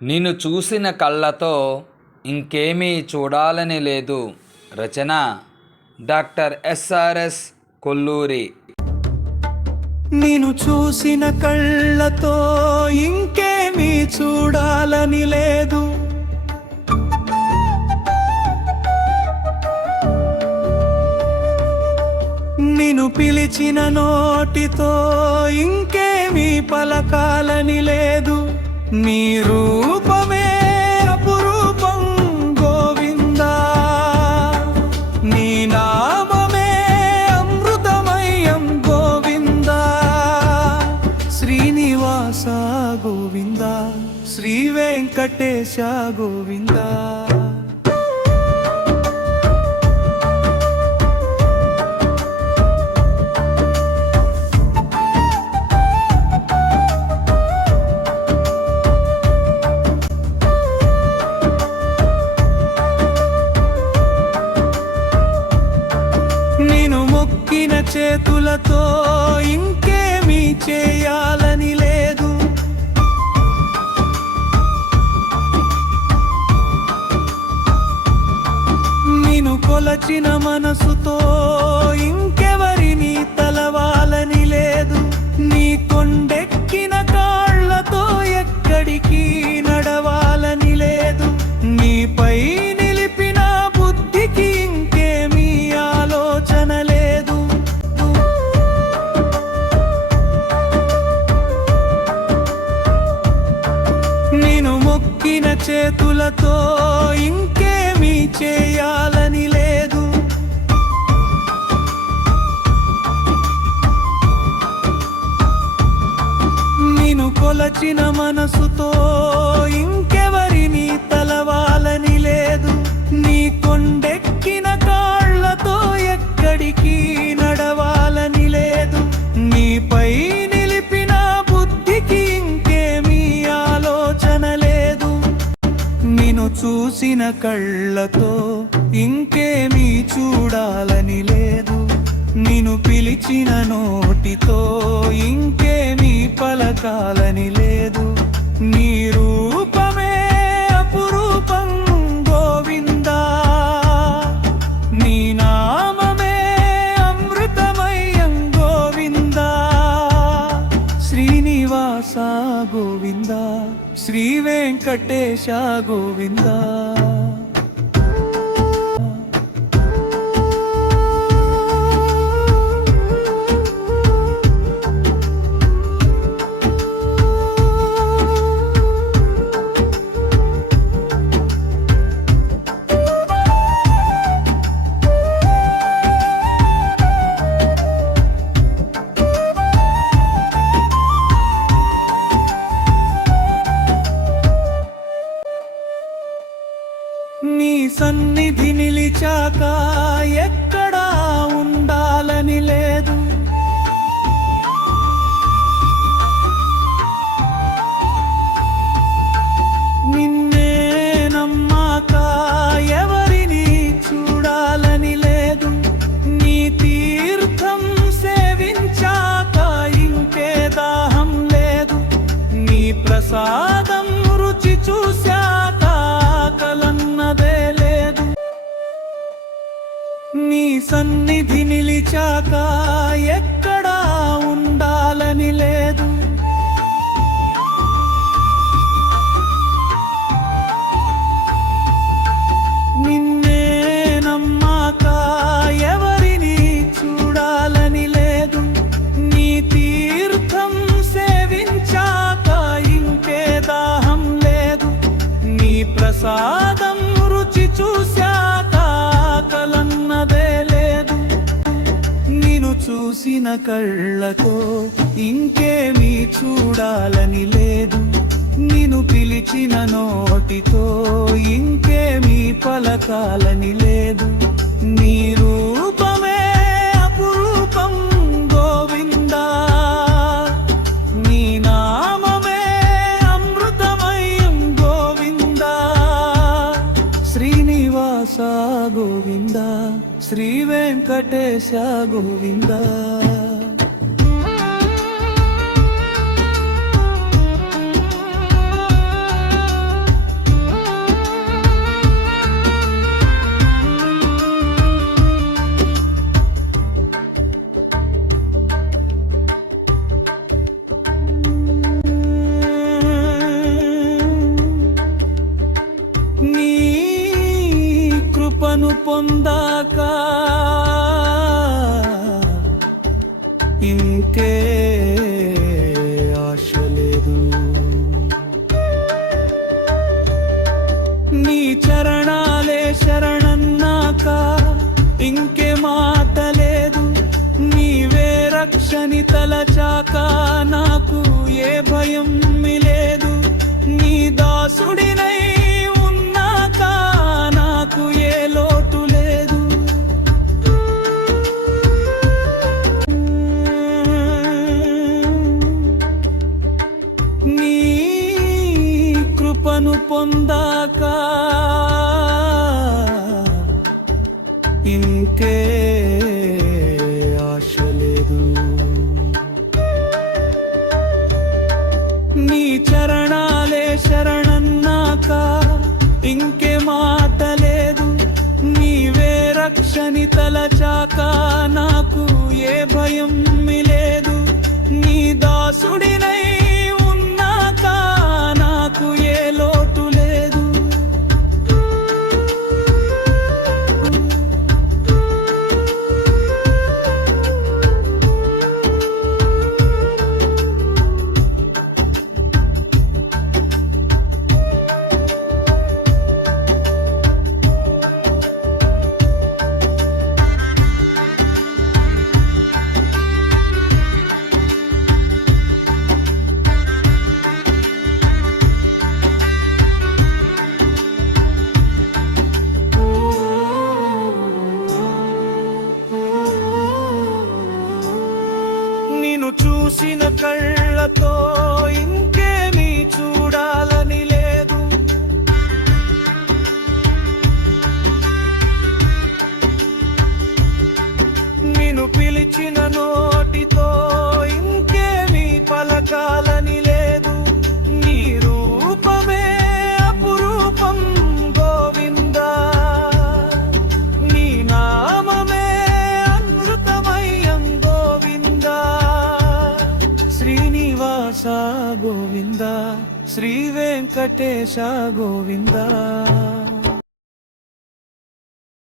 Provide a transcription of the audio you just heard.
నిన్ను చూసిన కళ్ళతో ఇంకేమీ చూడాలని లేదు. రచన డాక్టర్ ఎస్ఆర్ఎస్ కొల్లూరి. నిన్ను చూసిన కళ్ళతో ఇంకేమీ చూడాలని లేదు. నిన్ను పిలిచిన నోటితో ఇంకేమీ పలకాలని లేదు. నీ రూపమే అపురూపం గోవిందా, నీ నామమే అమృతమయం గోవిందా. శ్రీనివాస గోవిందా, శ్రీ వెంకటేశ గోవిందా. చేతులతో ఇంకేమీ చేయాలని లేదు. నిన్ను కొలచిన మనసుతో ఇంకెవరిని తలవాలని లేదు. నీ కొండెక్కిన కాళ్ళతో ఎక్కడికి నడవాలని లేదు. నీపై నిలిపిన బుద్ధికి ఇంకేమీ ఆలోచన లేదు. చేతులతో ఇంకేమీ చేయాలని లేదు. నిన్ను కొలచిన మనసుతో ఇంకెవరిని తలవాలని లేదు. నీ కొండెక్కిన కాళ్ళతో ఎక్కడికి నడవాలని లేదు. నీపై నిలిపిన బుద్ధికి ఇంకేమీ ఆలోచన లేదు. నిన్ను చూసిన కళ్ళతో ఇంకేమీ చూడాలని లేదు. నిన్ను పిలిచిన నోటితో ఇంకేమీ పలకాలని లేదు. నీ రూపమే అపురూపం గోవిందా, నీ నామమే అమృతమయం గోవిందా. శ్రీనివాస గోవిందా, శ్రీ వెంకటేశ గోవిందా. నీ సన్నిధి నిలిచాక ఎక్కడా ఉండాలని లేదు. నిన్నే నమ్మాక ఎవరిని చూడాలని లేదు. నీ తీర్థం సేవించాక ఇంకే దాహం లేదు. నీ ప్రసాదం రుచి చూశాక కలన్నదే లేదు. నీ సన్నిధి నిలిచాక ఎక్కడా ఉండాలని లేదు. నిన్నే నమ్మాక ఎవరిని చూడాలని లేదు. నీ తీర్థం సేవించాక ఇంకే దాహం లేదు. నీ ప్రసాదం రుచి చూశాక కలన్నదే లేదు. నిన్ను చూసిన కళ్ళతో ఇంకేమీ చూడాలని లేదు. నిన్ను పిలిచిన నోటితో ఇంకేమీ పలకాలని లేదు. నీ రూపమే అపురూపం గోవిందా, నీ నామమే అమృతమయం గోవిందా. శ్రీనివాస గోవిందా, శ్రీ వెంకటేశ గోవిందా. పొందాక ఇంకే ఆశ లేదు. నీ చరణాలే శరణన్నాక ఇంకే మాట లేదు. నీవే రక్షని తలచాక నాకు ఏ భయం లేదు. నీ దాసుడినై ఉన్నాక నాకు ఏ లోటు లేదు. నీ కృపను పొందాక ఇంకే ఆశ లేదు. నీ చరణాలే శరణన్నాక ఇంకే మాట లేదు. నీవే రక్షని తలచాక నాకు ఏ భయం లేదు. నీ దాసుడినై ఉన్నాక నాకు ఏ లోటు లేదు. నిన్ను చూసిన కళ్ళతో ఇంకేమీ చూడాలని లేదు. నిన్ను పిలిచిన నోటితో ఇంకేమీ పలకాలని లేదు. నీ రూపమే అపురూపం గోవిందా. నీ నామమే అమృతమయం గోవిందా. శ్రీనివాస గోవింద, శ్రీ వెంకటేశ గోవింద.